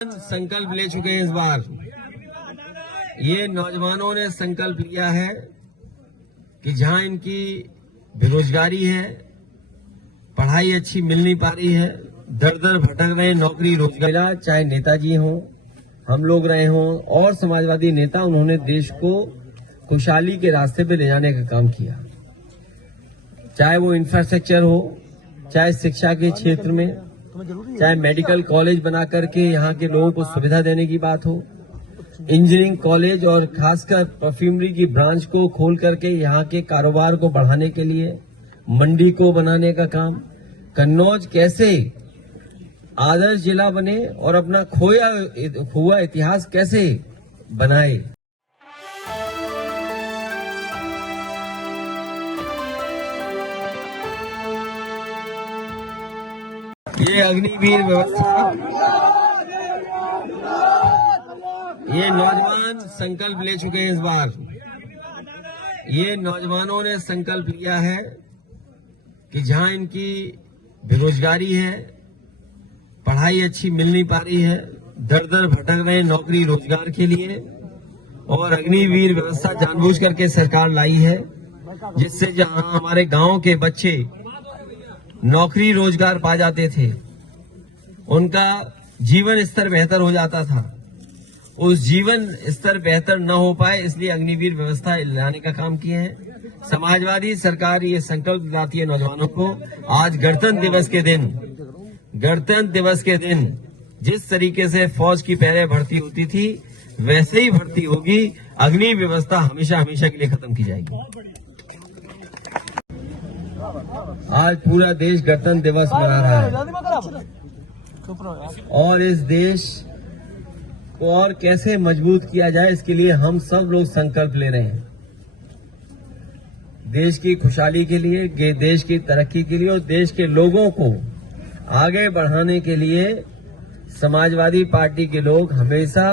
संकल्प ले चुके हैं इस बार। ये नौजवानों ने संकल्प लिया है कि जहां इनकी बेरोजगारी है, पढ़ाई अच्छी मिल नहीं पा रही है, दर दर भटक रहे, नौकरी रोजगार, चाहे नेताजी हों, हम लोग रहे हों और समाजवादी नेता, उन्होंने देश को खुशहाली के रास्ते पे ले जाने का काम किया। चाहे वो इंफ्रास्ट्रक्चर हो, चाहे शिक्षा के क्षेत्र में, चाहे मेडिकल कॉलेज बना करके यहाँ के लोगों को सुविधा देने की बात हो, इंजीनियरिंग कॉलेज और खासकर परफ्यूमरी की ब्रांच को खोल करके यहाँ के कारोबार को बढ़ाने के लिए मंडी को बनाने का काम, कन्नौज कैसे आदर्श जिला बने और अपना खोया हुआ इतिहास कैसे बनाए। ये अग्निवीर व्यवस्था, ये नौजवान संकल्प ले चुके हैं इस बार। ये नौजवानों ने संकल्प लिया है कि जहां इनकी बेरोजगारी है, पढ़ाई अच्छी मिल नहीं पा रही है, दर दर भटक रहे नौकरी रोजगार के लिए, और अग्निवीर व्यवस्था जानबूझ करके सरकार लाई है, जिससे जहां हमारे गांव के बच्चे नौकरी रोजगार पा जाते थे, उनका जीवन स्तर बेहतर हो जाता था। उस जीवन स्तर बेहतर न हो पाए, इसलिए अग्निवीर व्यवस्था लाने का काम किए हैं। समाजवादी सरकार ये संकल्प दिलाती है नौजवानों को। आज गणतंत्र दिवस के दिन जिस तरीके से फौज की पहले भर्ती होती थी, वैसे ही भर्ती होगी। अग्नि व्यवस्था हमेशा हमेशा के लिए खत्म की जाएगी। आज पूरा देश गणतंत्र दिवस मना रहा है और इस देश को और कैसे मजबूत किया जाए, इसके लिए हम सब लोग संकल्प ले रहे हैं। देश की खुशहाली के लिए, देश की तरक्की के लिए और देश के लोगों को आगे बढ़ाने के लिए समाजवादी पार्टी के लोग हमेशा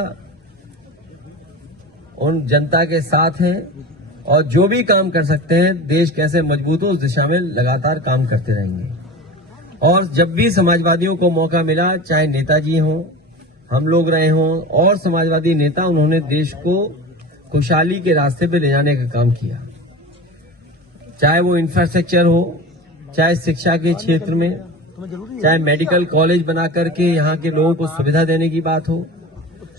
उन जनता के साथ हैं और जो भी काम कर सकते हैं, देश कैसे मजबूत हो, उस दिशा में लगातार काम करते रहेंगे। और जब भी समाजवादियों को मौका मिला, चाहे नेताजी हों, हम लोग रहे हों और समाजवादी नेता, उन्होंने देश को खुशहाली के रास्ते पे ले जाने का काम किया। चाहे वो इंफ्रास्ट्रक्चर हो, चाहे शिक्षा के क्षेत्र में, चाहे मेडिकल कॉलेज बना करके यहाँ के लोगों को सुविधा देने की बात हो,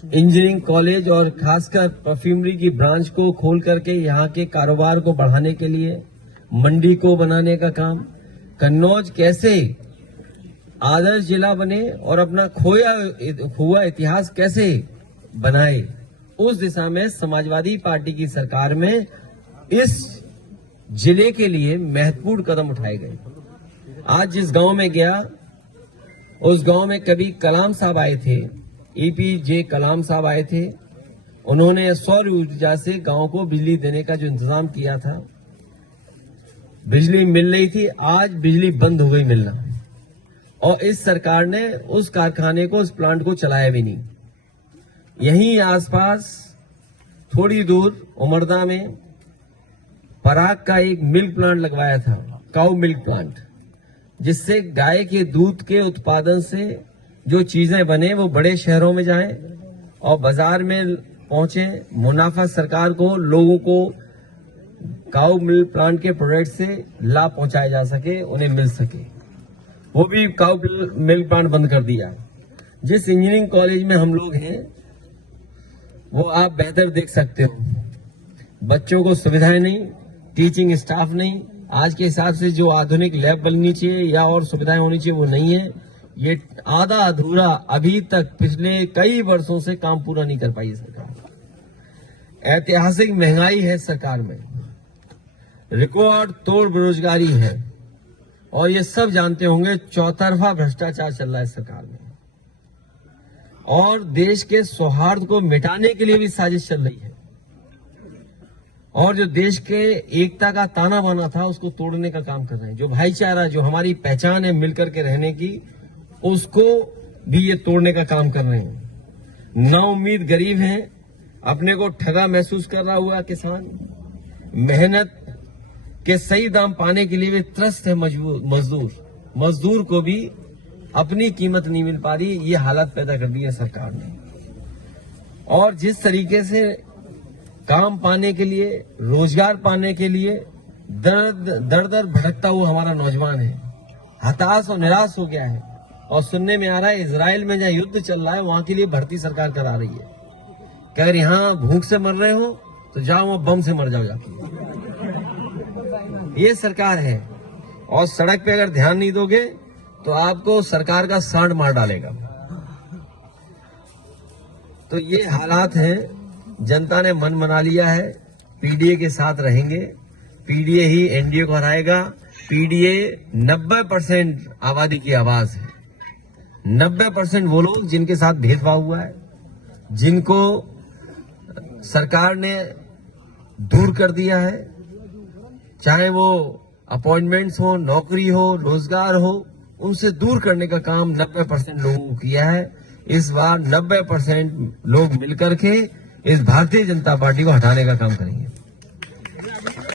इंजीनियरिंग कॉलेज और खासकर परफ्यूमरी की ब्रांच को खोल करके यहाँ के कारोबार को बढ़ाने के लिए मंडी को बनाने का काम, कन्नौज कैसे आदर्श जिला बने और अपना खोया हुआ इतिहास कैसे बनाए, उस दिशा में समाजवादी पार्टी की सरकार में इस जिले के लिए महत्वपूर्ण कदम उठाए गए। आज जिस गांव में गया, उस गांव में कभी कलाम साहब आए थे, एपीजे कलाम साहब आए थे। उन्होंने सौर ऊर्जा से गांव को बिजली देने का जो इंतजाम किया था, बिजली मिल रही थी, आज बिजली बंद हो गई मिलना, और इस सरकार ने उस कारखाने को, उस प्लांट को चलाया भी नहीं। यहीं आसपास थोड़ी दूर उमरदा में पराग का एक मिल्क प्लांट लगवाया था, काऊ मिल्क प्लांट, जिससे गाय के दूध के उत्पादन से जो चीजें बने वो बड़े शहरों में जाएं और बाजार में पहुंचे, मुनाफा सरकार को, लोगों को काऊ मिल्क प्लांट के प्रोडक्ट से लाभ पहुंचाया जा सके, उन्हें मिल सके। वो भी काऊ मिल्क प्लांट बंद कर दिया। जिस इंजीनियरिंग कॉलेज में हम लोग हैं, वो आप बेहतर देख सकते हो, बच्चों को सुविधाएं नहीं, टीचिंग स्टाफ नहीं, आज के हिसाब से जो आधुनिक लैब बननी चाहिए या और सुविधाएं होनी चाहिए वो नहीं है। ये आधा अधूरा, अभी तक पिछले कई वर्षों से काम पूरा नहीं कर पाई सरकार। ऐतिहासिक महंगाई है सरकार में, रिकॉर्ड तोड़ बेरोजगारी है, और ये सब जानते होंगे चौतरफा भ्रष्टाचार चल रहा है सरकार में, और देश के सौहार्द को मिटाने के लिए भी साजिश चल रही है, और जो देश के एकता का ताना बाना था उसको तोड़ने का काम कर रहे हैं। जो भाईचारा, जो हमारी पहचान है मिलकर के रहने की, उसको भी ये तोड़ने का काम कर रहे हैं। ना उम्मीद गरीब हैं, अपने को ठगा महसूस कर रहा हुआ किसान, मेहनत के सही दाम पाने के लिए भी त्रस्त है मजदूर को भी अपनी कीमत नहीं मिल पा रही, ये हालत पैदा कर दी है सरकार ने। और जिस तरीके से काम पाने के लिए, रोजगार पाने के लिए दर दर भटकता हुआ हमारा नौजवान है, हताश और निराश हो गया है। और सुनने में आ रहा है इजराइल में जहां युद्ध चल रहा है वहां के लिए भर्ती सरकार करा रही है कि अगर यहां भूख से मर रहे हो तो जाओ वहां बम से मर जाओ जाके। ये सरकार है। और सड़क पे अगर ध्यान नहीं दोगे तो आपको सरकार का सांड मार डालेगा। तो ये हालात हैं। जनता ने मन बना लिया है, पीडीए के साथ रहेंगे, पीडीए ही एनडीए को हराएगा। पीडीए 90% आबादी की आवाज है। 90% वो लोग जिनके साथ भेदभाव हुआ है, जिनको सरकार ने दूर कर दिया है, चाहे वो अपॉइंटमेंट्स हो, नौकरी हो, रोजगार हो, उनसे दूर करने का काम 90% लोगों को किया है। इस बार 90% लोग मिलकर के इस भारतीय जनता पार्टी को हटाने का काम करेंगे।